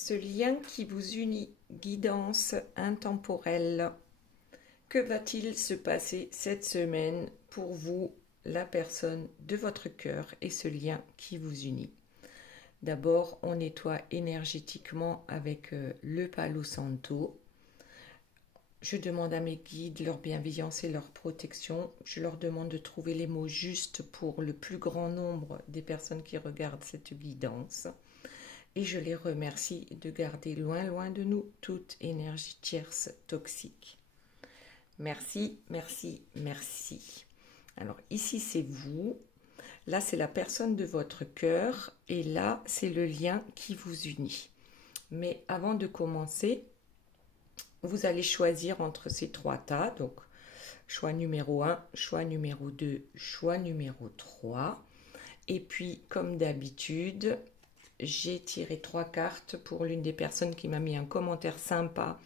ce lien qui vous unit, guidance intemporelle. Que va-t-il se passer cette semaine pour vous, la personne de votre cœur et ce lien qui vous unit? D'abord, on nettoie énergétiquement avec le Palo Santo. Je demande à mes guides leur bienveillance et leur protection. Je leur demande de trouver les mots justes pour le plus grand nombre des personnes qui regardent cette guidance. Et je les remercie de garder loin de nous toute énergie tierce toxique. Merci, merci, merci. Alors ici c'est vous, là c'est la personne de votre cœur et là c'est le lien qui vous unit. Mais avant de commencer, vous allez choisir entre ces trois tas, donc choix numéro 1, choix numéro 2, choix numéro 3. Et puis comme d'habitude, j'ai tiré 3 cartes pour l'une des personnes qui m'a mis un commentaire sympa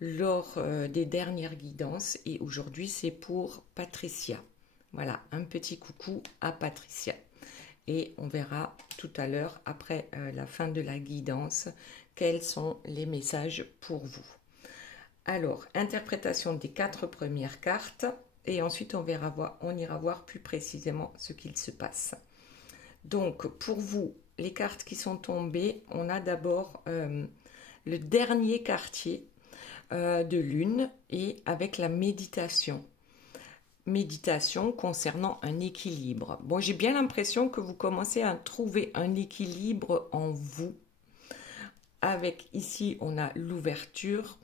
lors des dernières guidances. Et aujourd'hui, c'est pour Patricia. Voilà, un petit coucou à Patricia. Et on verra tout à l'heure, après la fin de la guidance, quels sont les messages pour vous. Alors, interprétation des 4 premières cartes. Et ensuite, on ira voir plus précisément ce qu'il se passe. Donc, pour vous, les cartes qui sont tombées, on a d'abord le dernier quartier de lune et avec la méditation. Méditation concernant un équilibre. Bon, j'ai bien l'impression que vous commencez à trouver un équilibre en vous. Avec ici, on a l'ouverture,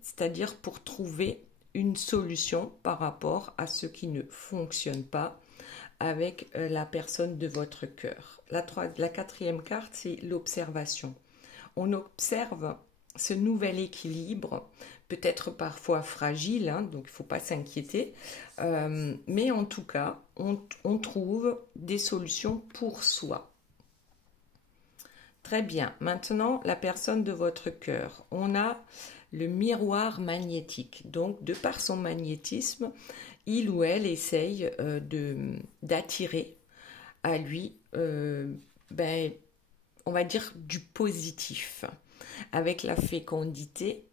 c'est-à-dire pour trouver une solution par rapport à ce qui ne fonctionne pas avec la personne de votre cœur. La 4e carte, c'est l'observation. On observe ce nouvel équilibre, peut-être parfois fragile, hein, donc il ne faut pas s'inquiéter, mais en tout cas, on trouve des solutions pour soi. Très bien, maintenant la personne de votre cœur. On a le miroir magnétique, donc de par son magnétisme, il ou elle essaye d'attirer à lui, on va dire, du positif. Avec la fécondité,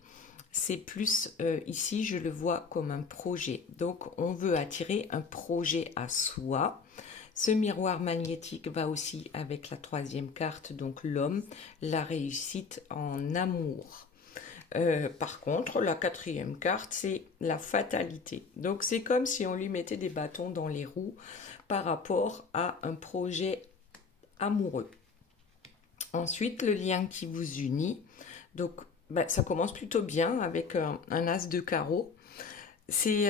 c'est plus, ici, je le vois comme un projet. Donc, on veut attirer un projet à soi. Ce miroir magnétique va aussi avec la 3e carte, donc l'homme, la réussite en amour. Par contre, la 4e carte, c'est la fatalité. Donc, c'est comme si on lui mettait des bâtons dans les roues par rapport à un projet amoureux. Ensuite, le lien qui vous unit. Donc, ça commence plutôt bien avec un as de carreau. C'est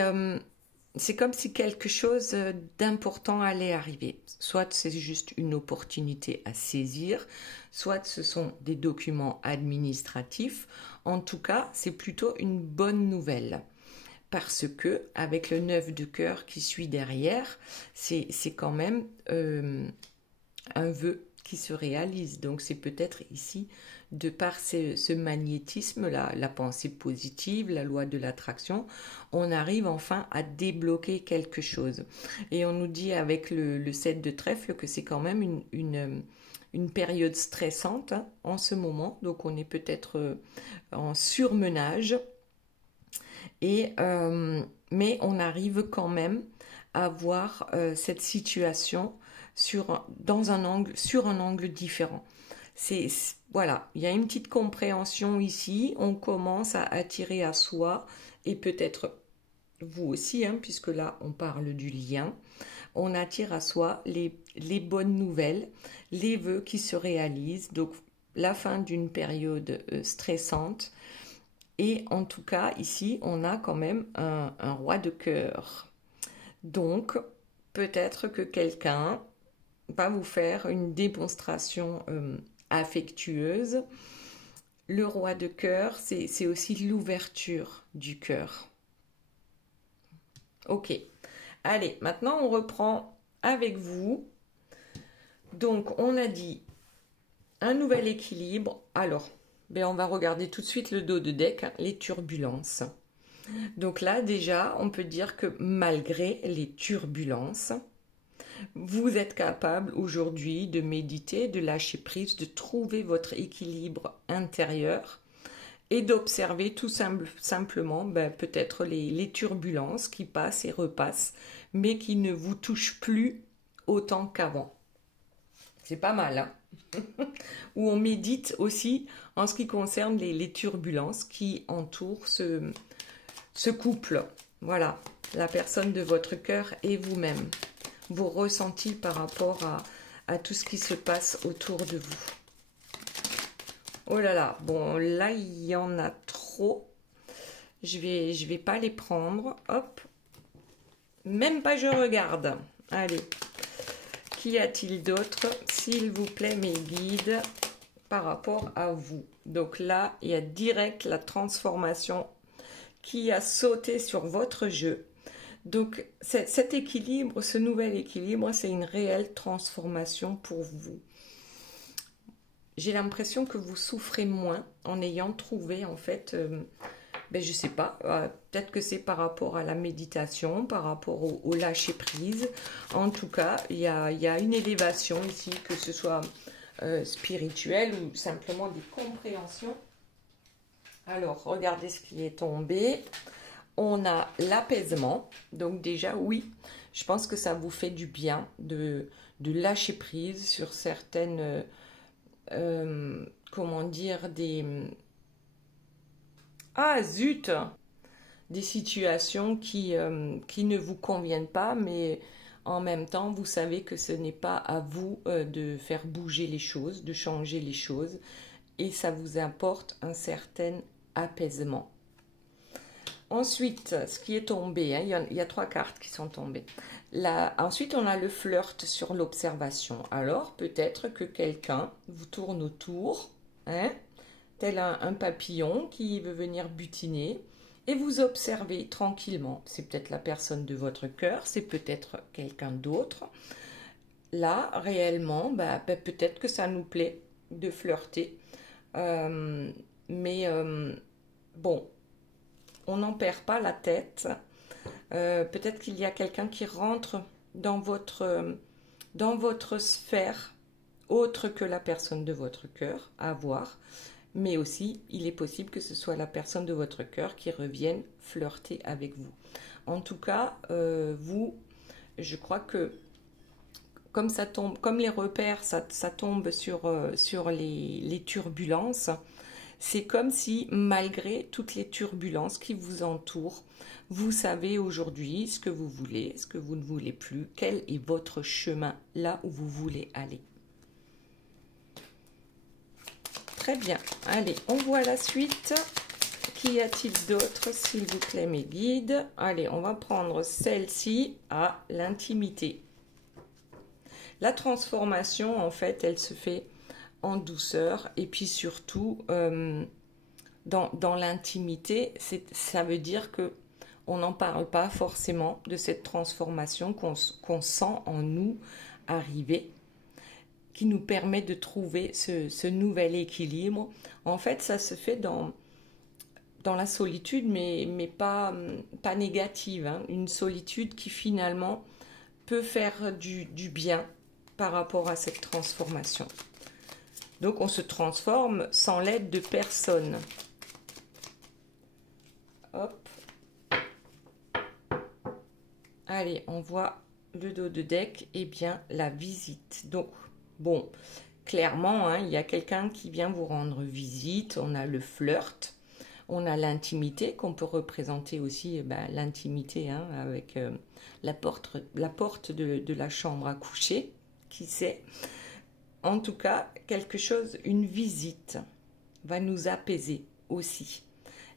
comme si quelque chose d'important allait arriver. Soit c'est juste une opportunité à saisir, soit ce sont des documents administratifs. En tout cas, c'est plutôt une bonne nouvelle. Parce que, avec le 9 de cœur qui suit derrière, c'est quand même un vœu qui se réalise. Donc c'est peut-être ici, de par ce magnétisme, la pensée positive, la loi de l'attraction, on arrive enfin à débloquer quelque chose. Et on nous dit avec le 7 de trèfle que c'est quand même une période stressante, hein, en ce moment. Donc on est peut-être en surmenage. Mais on arrive quand même à voir cette situation sur un angle différent. Voilà, il y a une petite compréhension ici, on commence à attirer à soi, et peut-être vous aussi, hein, puisque là on parle du lien, on attire à soi les bonnes nouvelles, les vœux qui se réalisent, donc la fin d'une période stressante, et en tout cas ici on a quand même un roi de cœur. Donc peut-être que quelqu'un va vous faire une démonstration affectueuse. Le roi de cœur, c'est aussi l'ouverture du cœur. Ok, allez, maintenant on reprend avec vous. Donc on a dit un nouvel équilibre. Alors, on va regarder tout de suite le dos de deck, hein, les turbulences. Donc là déjà, on peut dire que malgré les turbulences, Vous êtes capable aujourd'hui de méditer, de lâcher prise, de trouver votre équilibre intérieur et d'observer tout simplement peut-être les turbulences qui passent et repassent, mais qui ne vous touchent plus autant qu'avant. C'est pas mal, hein? Où on médite aussi en ce qui concerne les turbulences qui entourent ce couple. Voilà, la personne de votre cœur et vous-même. Vos ressentis par rapport à tout ce qui se passe autour de vous. Oh là là, bon là il y en a trop. Je vais pas les prendre. Hop. Même pas je regarde. Allez. Qu'y a-t-il d'autre, s'il vous plaît, mes guides, par rapport à vous? Donc là, il y a direct la transformation qui a sauté sur votre jeu. Donc cet équilibre, ce nouvel équilibre, c'est une réelle transformation pour vous. J'ai l'impression que vous souffrez moins en ayant trouvé en fait, je sais pas, peut-être que c'est par rapport à la méditation, par rapport au lâcher prise. En tout cas, il y a une élévation ici, que ce soit spirituelle ou simplement des compréhensions. Alors, regardez ce qui est tombé. On a l'apaisement. Donc déjà, oui, je pense que ça vous fait du bien de lâcher prise sur certaines, comment dire, ah zut! Des situations qui ne vous conviennent pas, mais en même temps, vous savez que ce n'est pas à vous de faire bouger les choses, de changer les choses, et ça vous apporte un certain apaisement. Ensuite, ce qui est tombé, hein, il y a 3 cartes qui sont tombées. Là, ensuite, on a le flirt sur l'observation. Alors, peut-être que quelqu'un vous tourne autour, hein, tel un papillon qui veut venir butiner, et vous observez tranquillement. C'est peut-être la personne de votre cœur, c'est peut-être quelqu'un d'autre. Là, réellement, peut-être que ça nous plaît de flirter. Bon, on n'en perd pas la tête. Peut-être qu'il y a quelqu'un qui rentre dans votre sphère autre que la personne de votre cœur à voir. Mais aussi, il est possible que ce soit la personne de votre cœur qui revienne flirter avec vous. En tout cas, je crois que comme ça tombe, comme les repères, ça tombe sur les turbulences, c'est comme si, malgré toutes les turbulences qui vous entourent, vous savez aujourd'hui ce que vous voulez, ce que vous ne voulez plus, quel est votre chemin là où vous voulez aller. Très bien. Allez, on voit la suite. Qu'y a-t-il d'autre, s'il vous plaît, mes guides? Allez, on va prendre celle-ci, à l'intimité. La transformation, en fait, elle se fait en douceur. Et puis surtout, dans l'intimité, ça veut dire que on n'en parle pas forcément de cette transformation qu'on sent en nous arriver, qui nous permet de trouver ce nouvel équilibre. En fait, ça se fait dans la solitude, mais pas négative, hein. Une solitude qui finalement peut faire du bien par rapport à cette transformation. Donc on se transforme sans l'aide de personne. Hop. Allez, on voit le dos de deck, et bien la visite. Donc, bon, clairement, hein, il y a quelqu'un qui vient vous rendre visite. On a le flirt, on a l'intimité, qu'on peut représenter aussi, l'intimité, hein, avec la porte de la chambre à coucher, qui sait. En tout cas, quelque chose, une visite, va nous apaiser aussi,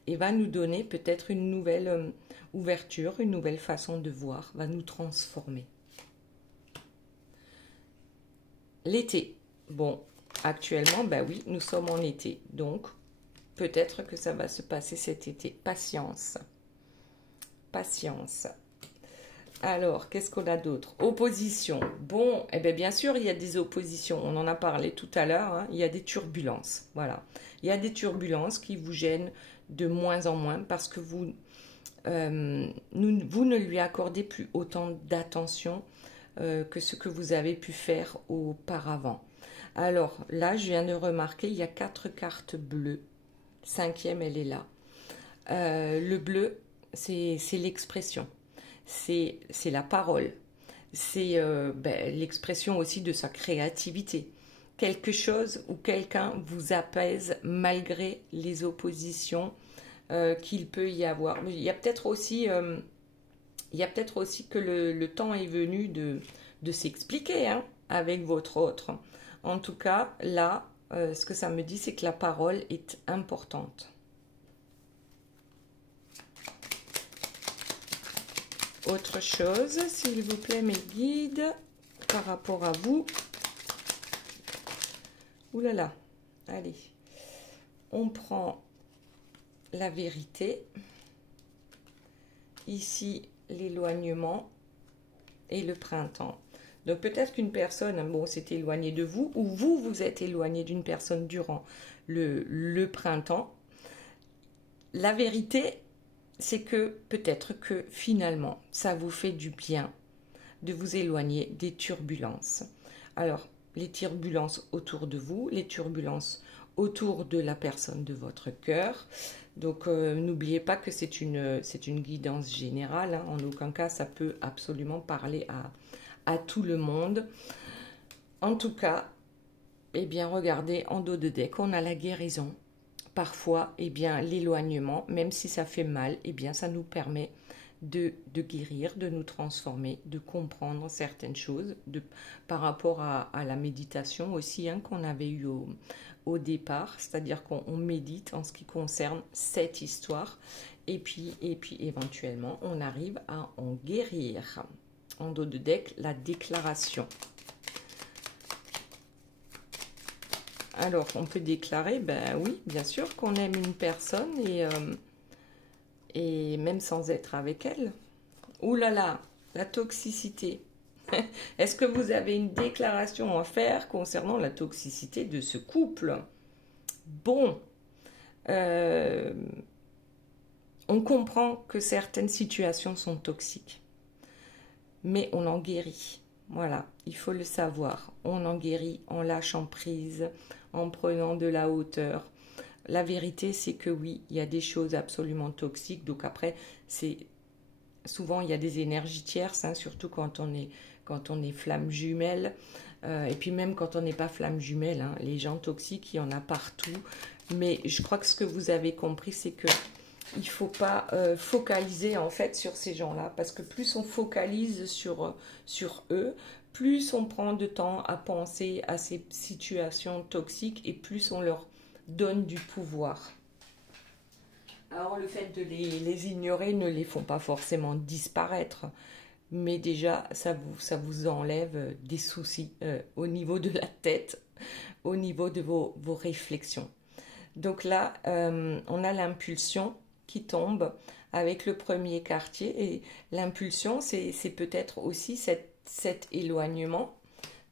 et va nous donner peut-être une nouvelle ouverture, une nouvelle façon de voir, va nous transformer. L'été. Bon, actuellement, oui, nous sommes en été. Donc, peut-être que ça va se passer cet été. Patience. Patience. Alors, qu'est-ce qu'on a d'autre? Opposition. Bon, bien sûr, il y a des oppositions. On en a parlé tout à l'heure. Hein, il y a des turbulences. Voilà. Il y a des turbulences qui vous gênent de moins en moins parce que vous ne lui accordez plus autant d'attention que ce que vous avez pu faire auparavant. Alors là, je viens de remarquer, il y a 4 cartes bleues. 5e, elle est là. Le bleu, c'est l'expression, c'est la parole, c'est l'expression aussi de sa créativité. Quelque chose ou quelqu'un vous apaise malgré les oppositions qu'il peut y avoir. Il y a peut-être aussi, que le temps est venu de s'expliquer hein, avec votre autre. En tout cas, là, ce que ça me dit, c'est que la parole est importante. Autre chose, s'il vous plaît, mes guides, par rapport à vous. Ouh là là, allez. On prend la vérité. Ici, l'éloignement et le printemps. Donc peut-être qu'une personne bon, s'est éloignée de vous ou vous vous êtes éloigné d'une personne durant le printemps. La vérité, c'est que peut-être que finalement, ça vous fait du bien de vous éloigner des turbulences. Alors, les turbulences autour de vous, les turbulences autour de la personne de votre cœur. Donc, n'oubliez pas que c'est une guidance générale. Hein. En aucun cas, ça peut absolument parler à tout le monde. En tout cas, eh bien, regardez, en dos de deck, on a la guérison. Parfois, eh bien, l'éloignement, même si ça fait mal, eh bien, ça nous permet de guérir, de nous transformer, de comprendre certaines choses par rapport à la méditation aussi hein, qu'on avait eu au départ, c'est-à-dire qu'on médite en ce qui concerne cette histoire et puis éventuellement, on arrive à en guérir. En dos de deck, la déclaration. Alors, on peut déclarer, ben oui, bien sûr qu'on aime une personne et même sans être avec elle. Ouh là là, la toxicité. Est-ce que vous avez une déclaration à faire concernant la toxicité de ce couple? Bon, on comprend que certaines situations sont toxiques, mais on en guérit. Voilà, il faut le savoir. On en guérit en lâchant prise, en prenant de la hauteur. La vérité, c'est que oui, il y a des choses absolument toxiques. Donc après, souvent il y a des énergies tierces, hein, surtout quand on est flamme jumelle. Et puis même quand on n'est pas flamme jumelle, hein, les gens toxiques, il y en a partout. Mais je crois que ce que vous avez compris, c'est que il ne faut pas focaliser en fait sur ces gens-là, parce que plus on focalise sur eux, plus on prend de temps à penser à ces situations toxiques et plus on leur donne du pouvoir. Alors le fait de les ignorer ne les font pas forcément disparaître, mais déjà ça vous enlève des soucis au niveau de la tête, au niveau de vos réflexions. Donc là, on a l'impulsion qui tombe avec le premier quartier et l'impulsion, c'est peut-être aussi cet éloignement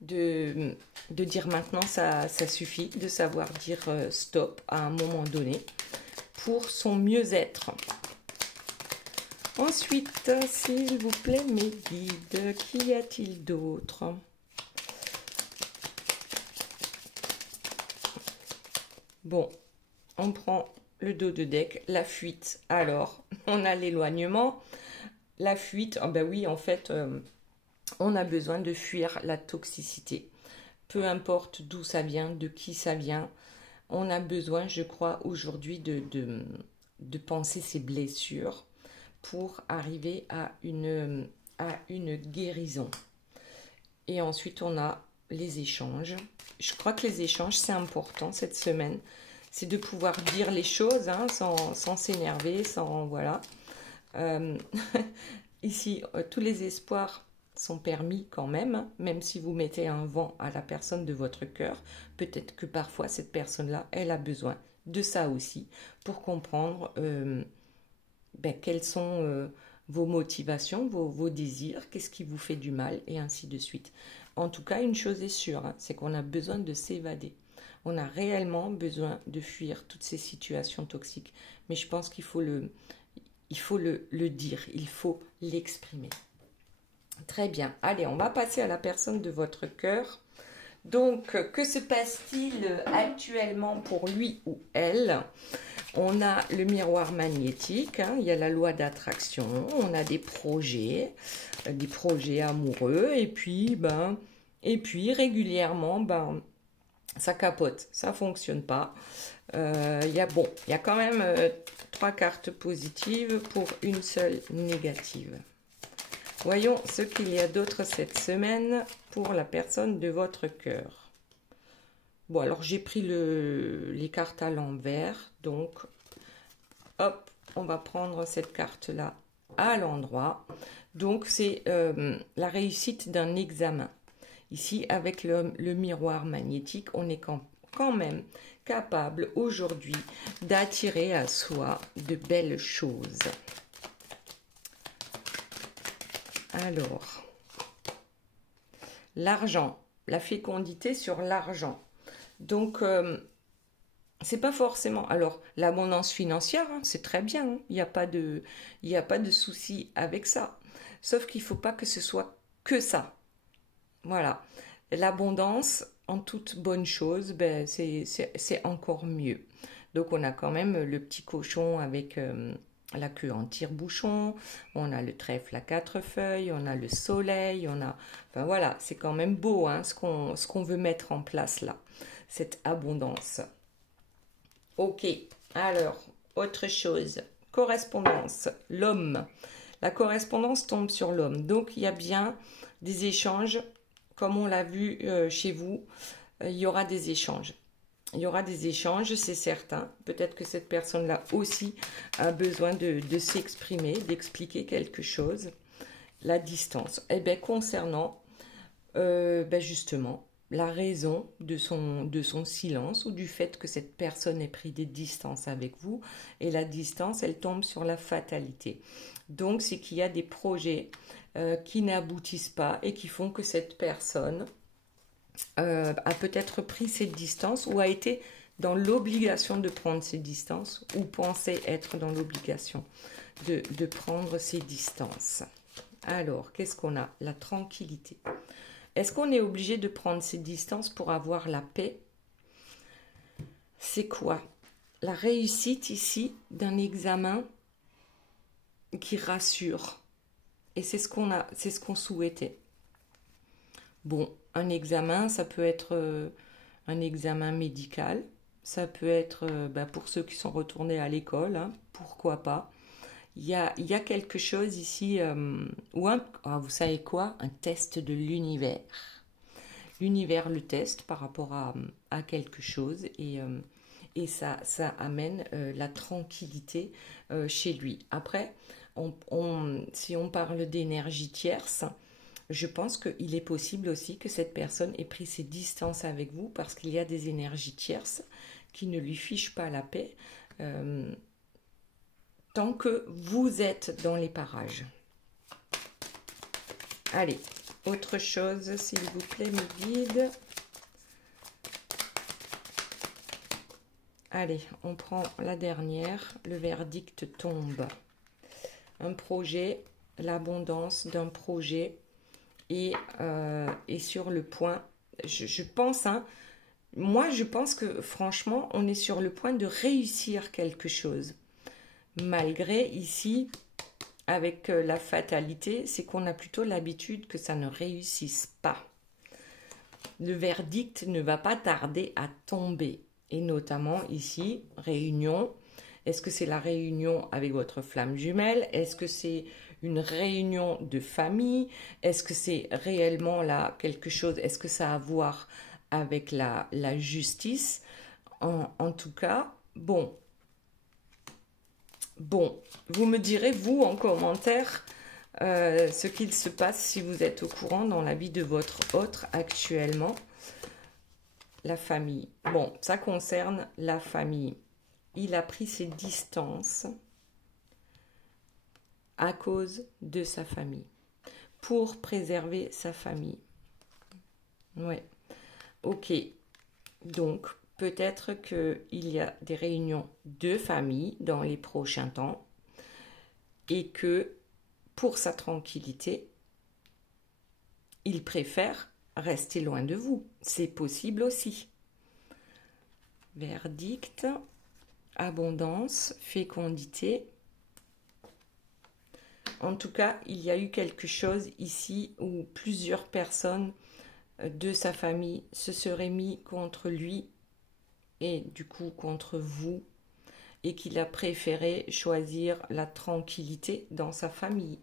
de dire maintenant ça suffit, de savoir dire stop à un moment donné pour son mieux-être. Ensuite, s'il vous plaît, mes guides, qu'y a-t-il d'autre? Bon, on prend le dos de deck, la fuite. Alors, on a l'éloignement, la fuite. Oh ben oui, en fait, on a besoin de fuir la toxicité. Peu importe d'où ça vient, de qui ça vient, on a besoin, je crois, aujourd'hui de penser ses blessures pour arriver à une guérison. Et ensuite, on a les échanges. Je crois que les échanges, c'est important cette semaine. C'est de pouvoir dire les choses hein, sans s'énerver, sans... Voilà. Ici, tous les espoirs sont permis quand même, même si vous mettez un vent à la personne de votre cœur. Peut-être que parfois, cette personne-là, elle a besoin de ça aussi pour comprendre quelles sont vos motivations, vos désirs, qu'est-ce qui vous fait du mal, et ainsi de suite. En tout cas, une chose est sûre, hein, c'est qu'on a besoin de s'évader. On a réellement besoin de fuir toutes ces situations toxiques. Mais je pense qu'il faut le dire, il faut l'exprimer. Très bien. Allez, on va passer à la personne de votre cœur. Donc, que se passe-t-il actuellement pour lui ou elle? On a le miroir magnétique, hein, il y a la loi d'attraction, on a des projets amoureux, et puis régulièrement, ça capote, ça fonctionne pas. Il y a quand même 3 cartes positives pour une seule négative. Voyons ce qu'il y a d'autre cette semaine pour la personne de votre cœur. Bon, alors j'ai pris les cartes à l'envers, donc hop, on va prendre cette carte-là à l'endroit. Donc c'est la réussite d'un examen. Ici, avec le miroir magnétique, on est quand même capable aujourd'hui d'attirer à soi de belles choses. Alors, l'argent, la fécondité sur l'argent. Donc, c'est pas forcément... Alors, l'abondance financière, hein, c'est très bien. Hein, il n'y a pas de souci avec ça. Sauf qu'il ne faut pas que ce soit que ça. Voilà. L'abondance, en toute bonne chose, c'est encore mieux. Donc, on a quand même le petit cochon avec... la queue en tire-bouchon, on a le trèfle à 4 feuilles, on a le soleil, Enfin voilà, c'est quand même beau hein, ce qu'on veut mettre en place là, cette abondance. Ok, alors, autre chose, correspondance, l'homme. La correspondance tombe sur l'homme, donc il y a bien des échanges, comme on l'a vu chez vous, il y aura des échanges. Il y aura des échanges, c'est certain. Peut-être que cette personne-là aussi a besoin de s'exprimer, d'expliquer quelque chose. La distance. Eh bien, concernant justement la raison de son silence ou du fait que cette personne ait pris des distances avec vous. Et la distance, elle tombe sur la fatalité. Donc, c'est qu'il y a des projets qui n'aboutissent pas et qui font que cette personne... a peut-être pris ses distances ou a été dans l'obligation de prendre ses distances ou pensait être dans l'obligation de prendre ses distances. Alors, qu'est-ce qu'on a? La tranquillité. Est-ce qu'on est obligé de prendre ses distances pour avoir la paix? C'est quoi? La réussite ici d'un examen qui rassure. Et c'est ce qu'on souhaitait. Bon, un examen, ça peut être un examen médical, ça peut être pour ceux qui sont retournés à l'école, hein, pourquoi pas. Il y a quelque chose ici, vous savez quoi? Un test de l'univers. L'univers le teste par rapport à quelque chose et ça amène la tranquillité chez lui. Après, si on parle d'énergie tierce, je pense qu'il est possible aussi que cette personne ait pris ses distances avec vous parce qu'il y a des énergies tierces qui ne lui fichent pas la paix tant que vous êtes dans les parages. Allez, autre chose, s'il vous plaît, mes guides. Allez, on prend la dernière. Le verdict tombe. Un projet, l'abondance d'un projet et sur le point, je pense, hein, moi je pense que franchement, on est sur le point de réussir quelque chose. Malgré ici, avec la fatalité, c'est qu'on a plutôt l'habitude que ça ne réussisse pas. Le verdict ne va pas tarder à tomber. Et notamment ici, réunion. Est-ce que c'est la réunion avec votre flamme jumelle? Est-ce que c'est une réunion de famille? Est-ce que c'est réellement là quelque chose? Est-ce que ça a à voir avec la justice? En tout cas, bon, vous me direz, vous, en commentaire, ce qu'il se passe si vous êtes au courant dans la vie de votre autre actuellement. La famille. Bon, ça concerne la famille. Il a pris ses distances à cause de sa famille, pour préserver sa famille. Ouais. Ok. Donc, peut-être qu'il y a des réunions de famille dans les prochains temps et que pour sa tranquillité, il préfère rester loin de vous. C'est possible aussi. Verdict, abondance, fécondité. En tout cas, il y a eu quelque chose ici où plusieurs personnes de sa famille se seraient mis contre lui et du coup contre vous, et qu'il a préféré choisir la tranquillité dans sa famille.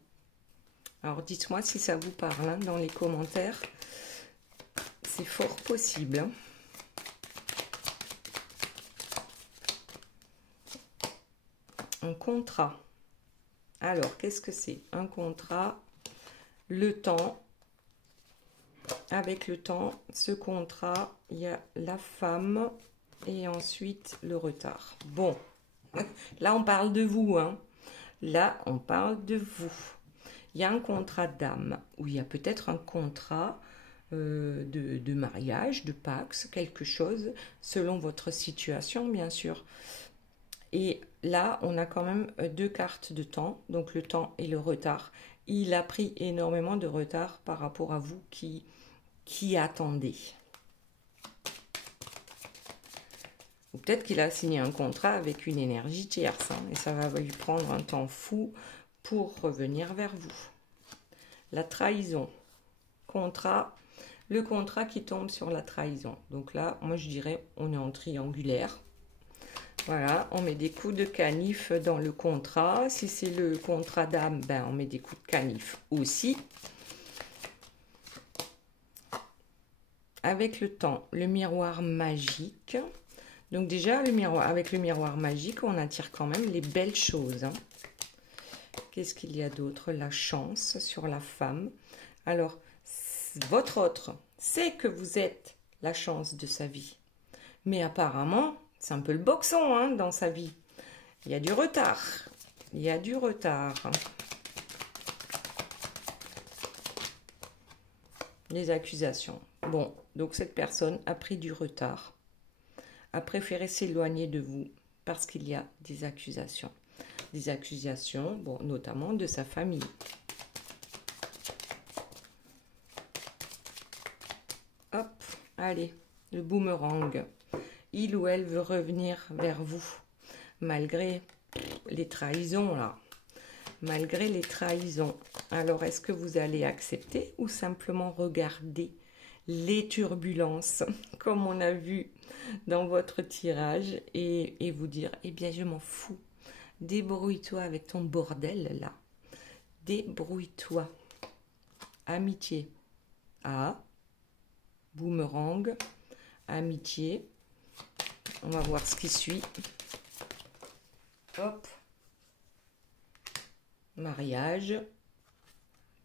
Alors dites-moi si ça vous parle hein, dans les commentaires. C'est fort possible. Hein. Un contrat. Alors, qu'est-ce que c'est? Un contrat, le temps. Avec le temps, ce contrat, il y a la femme et ensuite le retard. Bon, là on parle de vous. Hein. Là, on parle de vous. Il y a un contrat d'âme, ou il y a peut-être un contrat de mariage, de pax, quelque chose, selon votre situation, bien sûr. Et là, on a quand même deux cartes de temps, donc le temps et le retard. Il a pris énormément de retard par rapport à vous qui attendez. Ou peut-être qu'il a signé un contrat avec une énergie tierce, hein, et ça va lui prendre un temps fou pour revenir vers vous. La trahison. Contrat. Le contrat qui tombe sur la trahison. Donc là, moi je dirais, on est en triangulaire. Voilà, on met des coups de canif dans le contrat. Si c'est le contrat d'âme, ben on met des coups de canif aussi. Avec le temps, le miroir magique. Donc déjà, avec le miroir magique, on attire quand même les belles choses. Hein. Qu'est-ce qu'il y a d'autre? La chance sur la femme. Alors, votre autre sait que vous êtes la chance de sa vie. Mais apparemment, c'est un peu le boxon hein, dans sa vie. Il y a du retard. Il y a du retard. Les accusations. Bon, donc cette personne a pris du retard. A préféré s'éloigner de vous parce qu'il y a des accusations. Des accusations, bon, notamment de sa famille. Hop, allez, le boomerang. Il ou elle veut revenir vers vous, malgré les trahisons, là. Malgré les trahisons. Alors, est-ce que vous allez accepter ou simplement regarder les turbulences, comme on a vu dans votre tirage, et vous dire, eh bien, je m'en fous. Débrouille-toi avec ton bordel, là. Débrouille-toi. Amitié. Ah. Boomerang. Amitié. On va voir ce qui suit. Hop. Mariage.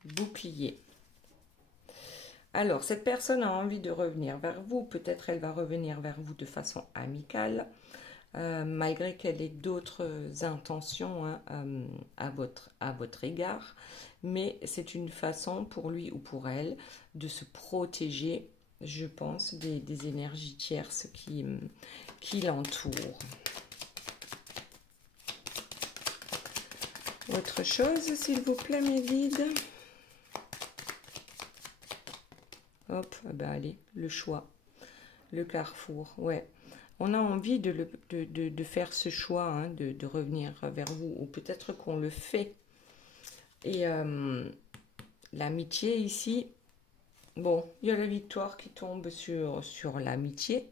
Bouclier. Alors, cette personne a envie de revenir vers vous. Peut-être elle va revenir vers vous de façon amicale, malgré qu'elle ait d'autres intentions hein, à votre égard. Mais c'est une façon pour lui ou pour elle de se protéger, je pense, des énergies tierces qui l'entourent. Autre chose, s'il vous plaît, mes guides. Hop, ben allez, le choix, le carrefour, ouais. On a envie de faire ce choix, hein, de revenir vers vous, ou peut-être qu'on le fait. Et l'amitié ici, bon, il y a la victoire qui tombe sur l'amitié.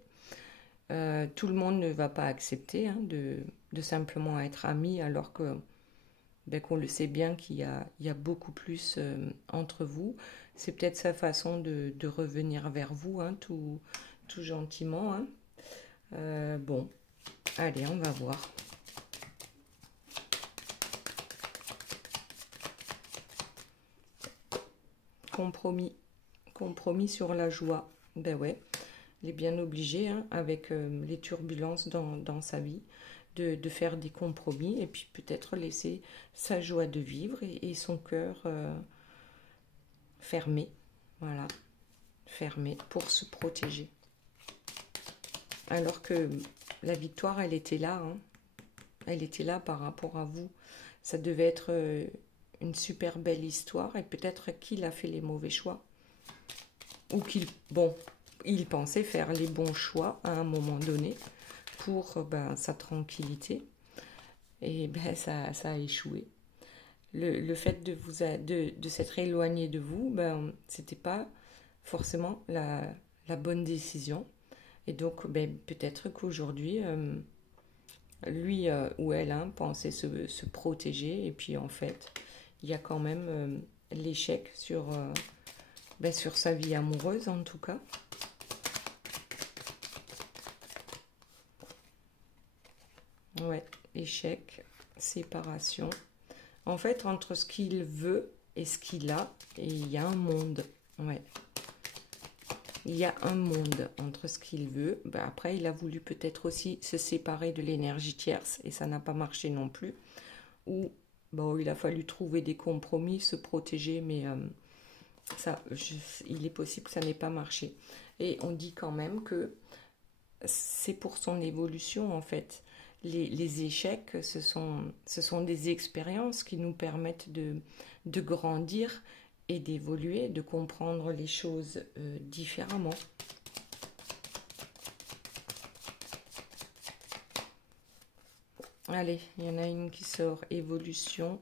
Tout le monde ne va pas accepter hein, de simplement être amis, alors que ben, qu'on le sait bien qu'il y a beaucoup plus entre vous. C'est peut-être sa façon de revenir vers vous, hein, tout gentiment. Hein. Bon, allez, on va voir. Compromis sur la joie. Ben ouais, il est bien obligé, hein, avec les turbulences dans sa vie, de faire des compromis et puis peut-être laisser sa joie de vivre et son cœur fermé. Voilà, fermé pour se protéger. Alors que la victoire, elle était là. Hein. Elle était là par rapport à vous. Ça devait être une super belle histoire et peut-être qu'il a fait les mauvais choix. ou qu'il, bon, il pensait faire les bons choix à un moment donné pour sa tranquillité. Et ça a échoué. Le fait de s'être éloigné de vous, c'était pas forcément la bonne décision. Et donc, peut-être qu'aujourd'hui, lui ou elle pensait se protéger. Et puis, en fait, il y a quand même l'échec sur sa vie amoureuse, en tout cas. Ouais, échec, séparation. En fait, entre ce qu'il veut et ce qu'il a, il y a un monde. Ouais. Il y a un monde entre ce qu'il veut. Après, il a voulu peut-être aussi se séparer de l'énergie tierce et ça n'a pas marché non plus. Ou il a fallu trouver des compromis, se protéger, mais il est possible que ça n'ait pas marché. Et on dit quand même que c'est pour son évolution en fait. Les échecs, ce sont des expériences qui nous permettent de grandir et d'évoluer, de comprendre les choses différemment. Allez, il y en a une qui sort évolution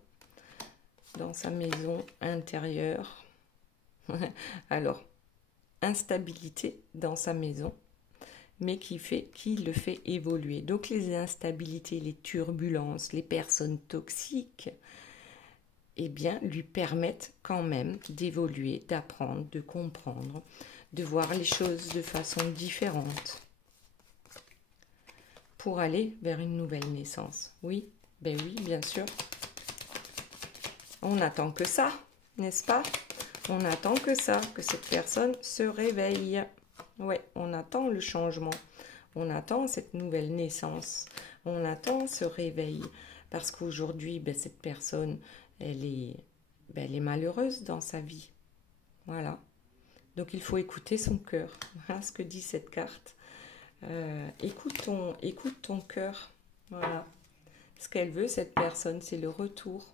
dans sa maison intérieure. Alors, instabilité dans sa maison, mais qui le fait évoluer. Donc les instabilités, les turbulences, les personnes toxiques, lui permettent quand même d'évoluer, d'apprendre, de comprendre, de voir les choses de façon différente pour aller vers une nouvelle naissance. Oui, oui, bien sûr. On n'attend que ça, n'est-ce pas? On attend que ça, que cette personne se réveille. Ouais, on attend le changement. On attend cette nouvelle naissance. On attend ce réveil. Parce qu'aujourd'hui, cette personne, elle est malheureuse dans sa vie. Voilà. Donc, il faut écouter son cœur. Voilà ce que dit cette carte. Écoute ton cœur. Voilà. Ce qu'elle veut, cette personne, c'est le retour.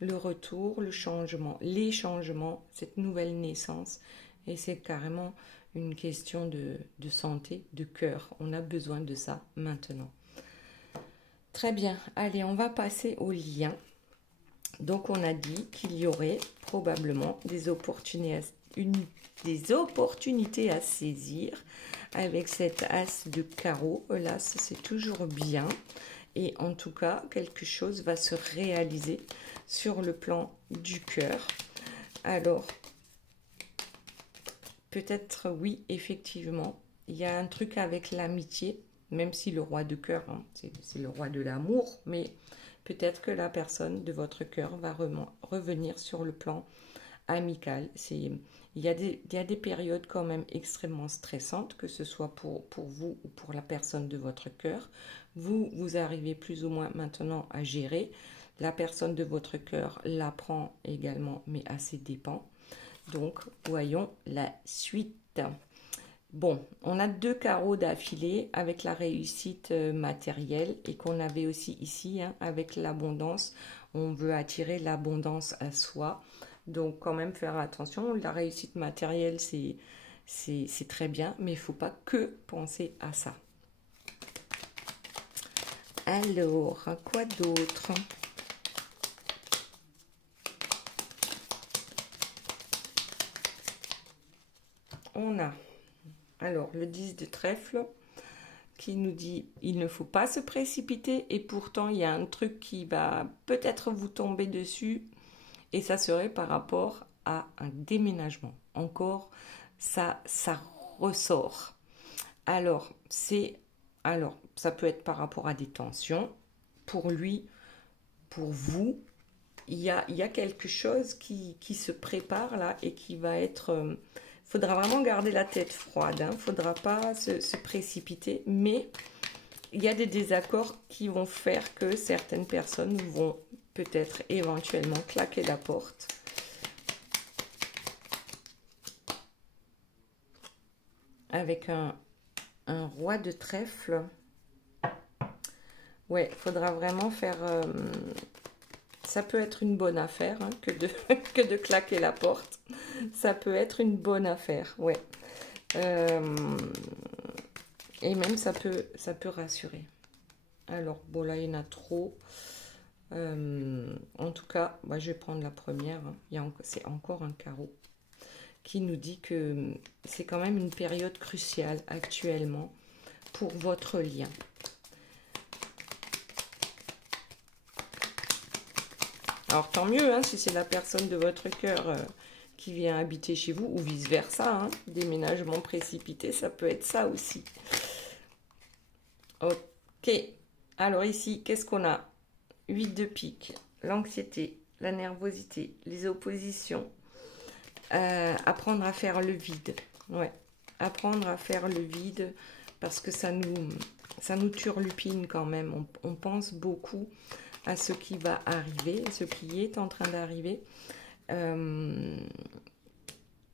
Le retour, le changement, les changements, cette nouvelle naissance. Et c'est carrément une question de santé, de cœur. On a besoin de ça maintenant. Très bien. Allez, on va passer au lien. Donc, on a dit qu'il y aurait probablement des opportunités à saisir avec cet as de carreau. Là, c'est toujours bien. Et en tout cas, quelque chose va se réaliser sur le plan du cœur. Alors, peut-être, oui, effectivement, il y a un truc avec l'amitié, même si le roi de cœur, c'est le roi de l'amour, mais peut-être que la personne de votre cœur va revenir sur le plan amical. Il y a des périodes quand même extrêmement stressantes, que ce soit pour vous ou pour la personne de votre cœur. Vous arrivez plus ou moins maintenant à gérer. La personne de votre cœur l'apprend également, mais à ses dépens. Donc, voyons la suite. Bon, on a 2 carreaux d'affilée avec la réussite matérielle et qu'on avait aussi ici avec l'abondance. On veut attirer l'abondance à soi. Donc, quand même faire attention. La réussite matérielle, c'est très bien, mais il ne faut pas que penser à ça. Alors, quoi d'autre ? On a alors le 10 de trèfle qui nous dit il ne faut pas se précipiter et pourtant il y a un truc qui va peut-être vous tomber dessus et ça serait par rapport à un déménagement. Encore, ça ressort. Alors, ça peut être par rapport à des tensions. Pour lui, pour vous, il y a quelque chose qui se prépare là et qui va être... faudra vraiment garder la tête froide, il ne faudra pas se précipiter, mais il y a des désaccords qui vont faire que certaines personnes vont peut-être éventuellement claquer la porte. Avec un roi de trèfle. Ouais, il faudra vraiment faire... ça peut être une bonne affaire hein, que de claquer la porte. Ça peut être une bonne affaire, ouais. Et même ça peut rassurer. Alors, bon là, il y en a trop. En tout cas, moi, je vais prendre la première. Hein. C'est encore un carreau qui nous dit que c'est quand même une période cruciale actuellement pour votre lien. Alors tant mieux hein, si c'est la personne de votre cœur qui vient habiter chez vous ou vice-versa. Hein. Déménagement précipité, ça peut être ça aussi. Ok. Alors ici, qu'est-ce qu'on a? 8 de pique, l'anxiété, la nervosité, les oppositions. Apprendre à faire le vide. Ouais. Apprendre à faire le vide parce que ça nous turlupine quand même. On pense beaucoup à ce qui va arriver, ce qui est en train d'arriver. Il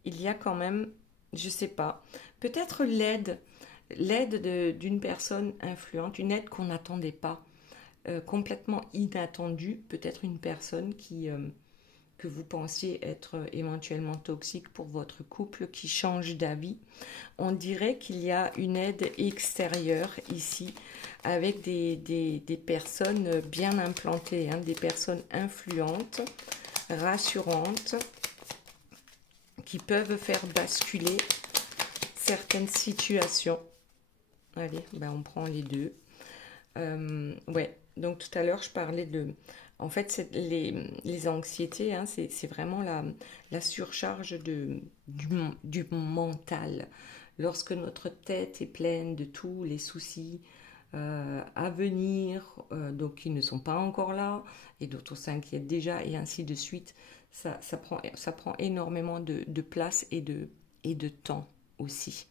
y a quand même, je sais pas, peut-être l'aide d'une personne influente, une aide qu'on n'attendait pas, complètement inattendue, peut-être une personne que vous pensiez être éventuellement toxique pour votre couple qui change d'avis. On dirait qu'il y a une aide extérieure ici avec des personnes bien implantées, hein, des personnes influentes, rassurantes, qui peuvent faire basculer certaines situations. Allez, ben on prend les deux. Ouais, donc tout à l'heure je parlais de... En fait, les anxiétés, hein, c'est vraiment la surcharge du mental. Lorsque notre tête est pleine de tous les soucis à venir, donc qui ne sont pas encore là, et dont on s'inquiète déjà, et ainsi de suite, ça prend énormément de place et de temps aussi.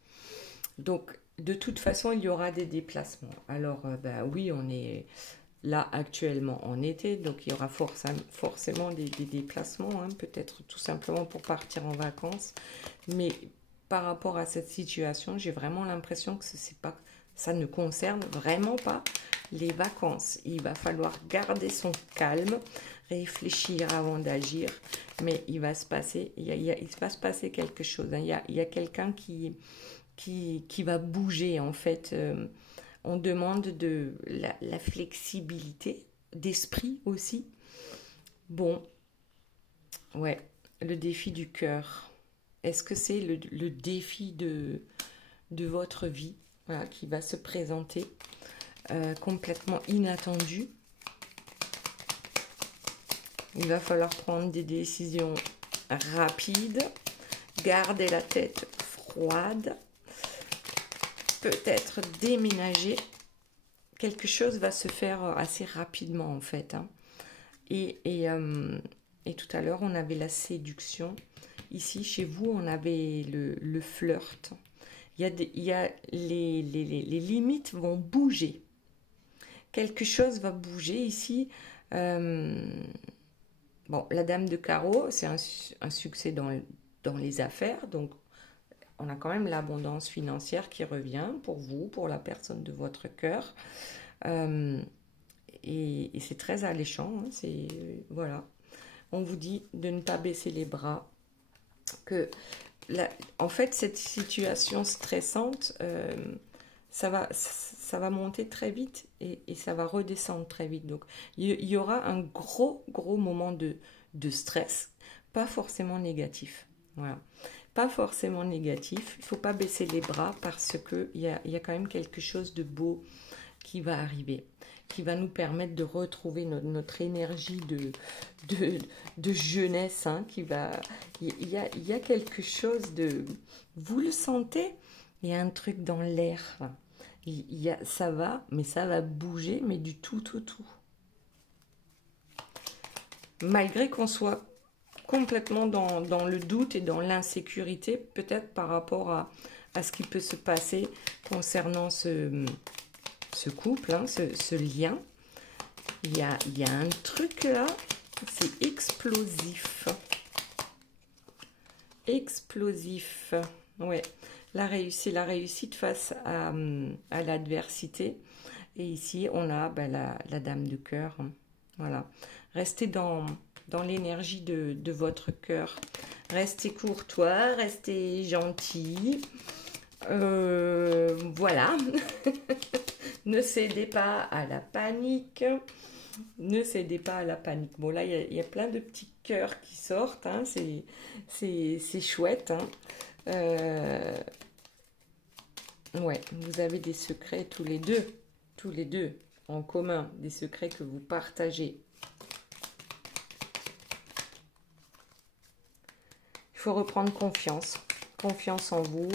Donc, de toute façon, il y aura des déplacements. Alors, bah, oui, on est là actuellement en été, donc il y aura forcément des déplacements, hein, peut-être tout simplement pour partir en vacances. Mais par rapport à cette situation, j'ai vraiment l'impression que ça ne concerne vraiment pas les vacances. Il va falloir garder son calme, réfléchir avant d'agir, mais il va se passer quelque chose. Hein. Il y a quelqu'un qui va bouger en fait. On demande de la flexibilité d'esprit aussi. Bon, ouais, le défi du cœur. Est-ce que c'est le défi de votre vie, voilà, qui va se présenter complètement inattendu? Il va falloir prendre des décisions rapides, garder la tête froide, peut-être déménager. Quelque chose va se faire assez rapidement en fait. Hein. Et tout à l'heure, on avait la séduction. Ici, chez vous, on avait le flirt. Il y a les limites vont bouger. Quelque chose va bouger ici. Bon, la dame de carreau, c'est un succès dans les affaires. Donc, on a quand même l'abondance financière qui revient pour vous, pour la personne de votre cœur. Et c'est très alléchant. Hein, voilà. On vous dit de ne pas baisser les bras. En fait, cette situation stressante, ça va monter très vite et ça va redescendre très vite. Donc, il y aura un gros moment de stress, pas forcément négatif. Voilà. Pas forcément négatif. Il ne faut pas baisser les bras parce qu'il y a quand même quelque chose de beau qui va arriver, qui va nous permettre de retrouver notre énergie de jeunesse. Hein, il y a quelque chose de... Vous le sentez? Il y a un truc dans l'air. Ça va bouger, mais du tout. Malgré qu'on soit complètement dans le doute et dans l'insécurité, peut-être par rapport à ce qui peut se passer concernant ce couple, hein, ce lien. Il y a un truc là, c'est explosif. Explosif, ouais. La réussite face à l'adversité. Et ici, on a la dame de cœur. Voilà. Restez dans l'énergie de votre cœur. Restez courtois, restez gentil. Voilà. Ne cédez pas à la panique. Ne cédez pas à la panique. Bon, là, il y a plein de petits cœurs qui sortent. Hein. C'est chouette. Hein. Ouais, vous avez des secrets tous les deux en commun, des secrets que vous partagez. Il faut reprendre confiance en vous,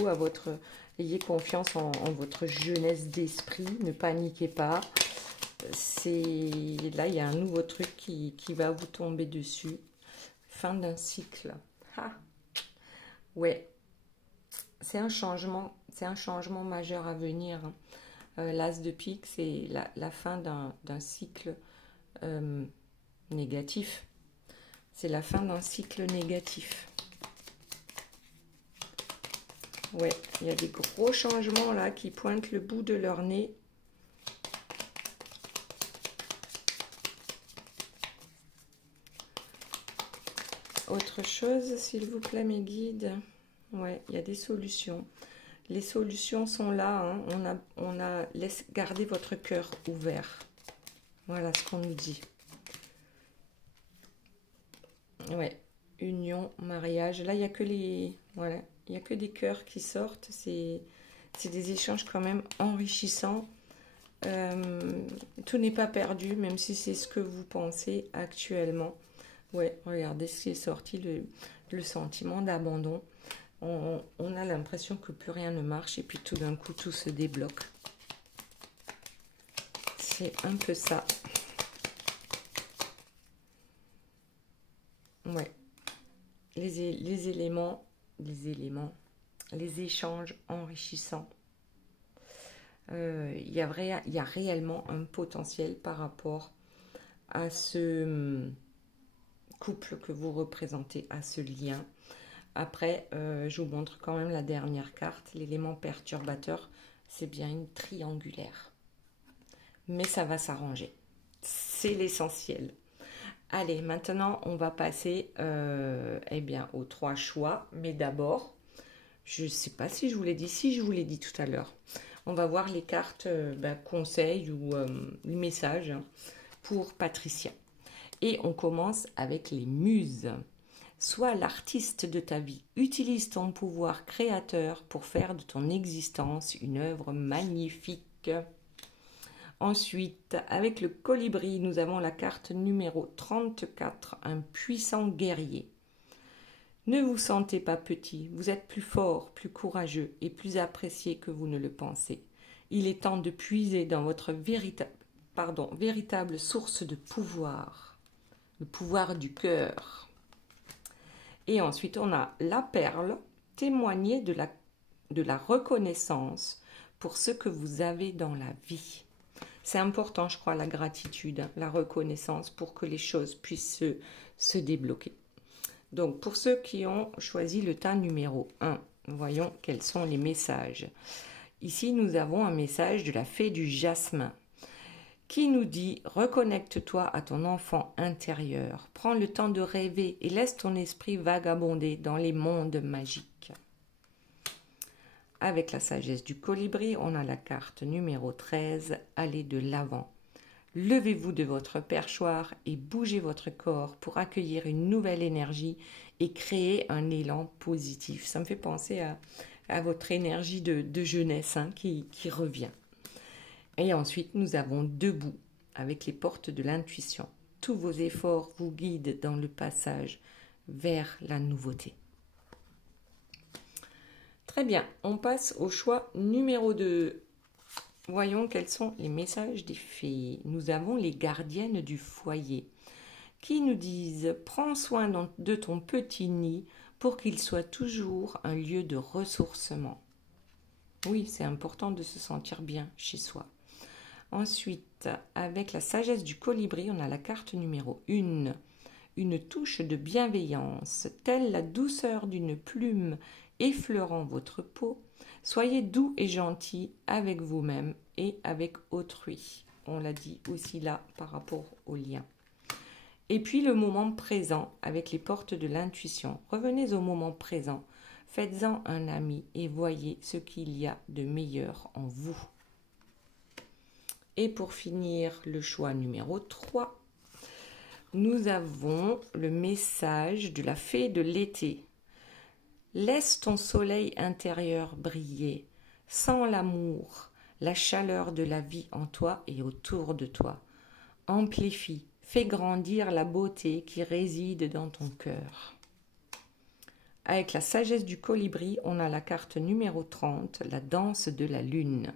ayez confiance en votre jeunesse d'esprit, ne paniquez pas. Là, il y a un nouveau truc qui va vous tomber dessus. Fin d'un cycle. Ah. Ouais, c'est un changement majeur à venir. L'as de pique, c'est la fin d'un cycle négatif. C'est la fin d'un cycle négatif. Ouais, il y a des gros changements là qui pointent le bout de leur nez. Autre chose, s'il vous plaît, mes guides. Ouais, il y a des solutions. Les solutions sont là. Hein. Laisse garder votre cœur ouvert. Voilà ce qu'on nous dit. Ouais, union, mariage. Là, il n'y a que voilà, il n'y a que des cœurs qui sortent. C'est des échanges quand même enrichissants. Tout n'est pas perdu, même si c'est ce que vous pensez actuellement. Ouais, regardez ce qui est sorti, le sentiment d'abandon. On a l'impression que plus rien ne marche et puis tout d'un coup, tout se débloque. C'est un peu ça. Ouais. Les éléments, les échanges enrichissants. Il y a réellement un potentiel par rapport à ce couple que vous représentez, à ce lien. Après, je vous montre quand même la dernière carte. L'élément perturbateur, c'est bien une triangulaire. Mais ça va s'arranger. C'est l'essentiel. Allez, maintenant, on va passer aux 3 choix. Mais d'abord, je ne sais pas si je vous l'ai dit. Si je vous l'ai dit tout à l'heure. On va voir les cartes conseils ou les messages pour Patricia. Et on commence avec les muses. Sois l'artiste de ta vie. Utilise ton pouvoir créateur pour faire de ton existence une œuvre magnifique. Ensuite, avec le colibri, nous avons la carte numéro 34, un puissant guerrier. Ne vous sentez pas petit, vous êtes plus fort, plus courageux et plus apprécié que vous ne le pensez. Il est temps de puiser dans votre véritable source de pouvoir, le pouvoir du cœur. Et ensuite, on a la perle, témoigner de la reconnaissance pour ce que vous avez dans la vie. C'est important, je crois, la gratitude, la reconnaissance pour que les choses puissent se débloquer. Donc, pour ceux qui ont choisi le tas numéro 1, voyons quels sont les messages. Ici, nous avons un message de la fée du jasmin qui nous dit « Reconnecte-toi à ton enfant intérieur. Prends le temps de rêver et laisse ton esprit vagabonder dans les mondes magiques. » Avec la sagesse du colibri, on a la carte numéro 13, « Allez de l'avant. » Levez-vous de votre perchoir et bougez votre corps pour accueillir une nouvelle énergie et créer un élan positif. Ça me fait penser à votre énergie de jeunesse qui revient. Et ensuite, nous avons debout avec les portes de l'intuition. Tous vos efforts vous guident dans le passage vers la nouveauté. Très bien, on passe au choix numéro 2. Voyons quels sont les messages des fées. Nous avons les gardiennes du foyer qui nous disent « Prends soin de ton petit nid pour qu'il soit toujours un lieu de ressourcement. » Oui, c'est important de se sentir bien chez soi. Ensuite, avec la sagesse du colibri, on a la carte numéro 1. Une touche de bienveillance, telle la douceur d'une plume effleurant votre peau. Soyez doux et gentil avec vous-même et avec autrui. On l'a dit aussi là par rapport au lien. Et puis le moment présent avec les portes de l'intuition. Revenez au moment présent, faites-en un ami et voyez ce qu'il y a de meilleur en vous. Et pour finir, le choix numéro 3, nous avons le message de la fée de l'été. Laisse ton soleil intérieur briller, sens l'amour, la chaleur de la vie en toi et autour de toi. Amplifie, fais grandir la beauté qui réside dans ton cœur. Avec la sagesse du colibri, on a la carte numéro 30, la danse de la lune.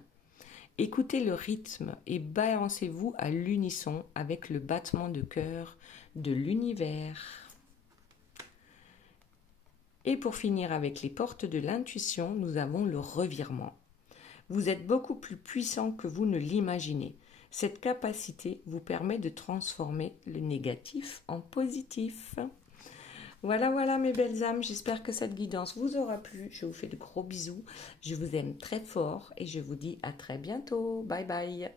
Écoutez le rythme et balancez-vous à l'unisson avec le battement de cœur de l'univers. Et pour finir avec les portes de l'intuition, nous avons le revirement. Vous êtes beaucoup plus puissant que vous ne l'imaginez. Cette capacité vous permet de transformer le négatif en positif. Voilà mes belles âmes, j'espère que cette guidance vous aura plu. Je vous fais de gros bisous, je vous aime très fort et je vous dis à très bientôt. Bye bye.